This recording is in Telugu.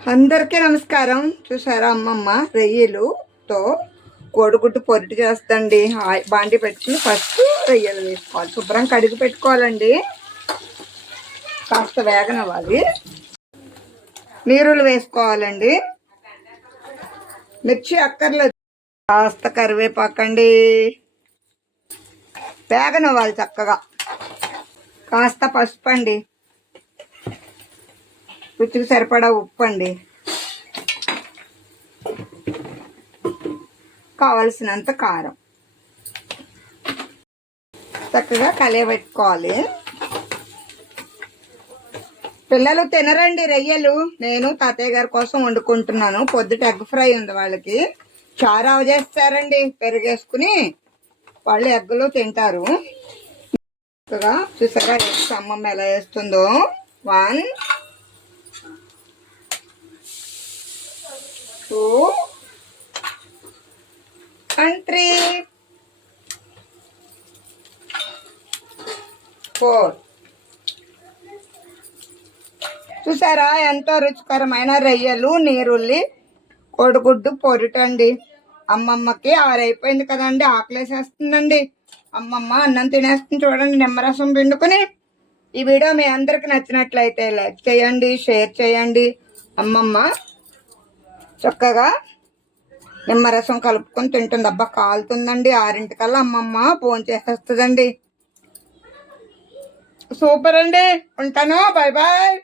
అందరికీ నమస్కారం. చూసారా అమ్మమ్మ రొయ్యలుతో కోడిగుడ్డు పొరిటి చేస్తండి. బాండి పెట్టుకుని ఫస్ట్ రొయ్యలు వేసుకోవాలి, శుభ్రం కడిగి పెట్టుకోవాలండి. కాస్త వేగనవ్వాలి, నీరులు వేసుకోవాలండి. మిర్చి అక్కర్లేదు, కాస్త కరివేపాకండి. వేగనవ్వాలి చక్కగా. కాస్త పసుపు అండి, రుచికి సరిపడా ఉప్పు అండి, కావలసినంత కారం. చక్కగా కలియబెట్టుకోవాలి. పిల్లలు తినరండి రొయ్యలు, నేను తాతయ్య గారి కోసం వండుకుంటున్నాను. పొద్దుట ఎగ్ ఫ్రై ఉంది వాళ్ళకి, చారు చేస్తారండి. పెరిగేసుకుని వాళ్ళు ఎగ్గులు తింటారు. చక్కగా చూసారా ఎగ్స్ అమ్మమ్మ ఎలా వేస్తుందో. 1 2 and 3 4. చూసారా ఎంతో రుచికరమైన రొయ్యలు నీరుల్లి కోడిగుడ్డు పొరిటండి. అమ్మమ్మకి ఆరైపోయింది కదండి, ఆకలేసేస్తుందండి. అమ్మమ్మ అన్నం తినేస్తుంది చూడండి, నిమ్మరసం పిండుకుని. ఈ వీడియో మీ అందరికి నచ్చినట్లయితే లైక్ చేయండి, షేర్ చేయండి. అమ్మమ్మ చక్కగా నిమ్మరసం కలుపుకొని తింటుంది. అబ్బా కాలుతుందండి. 6 అమ్మమ్మ ఫోన్ చేసేస్తుందండి. సూపర్ అండి, ఉంటాను. Bye bye.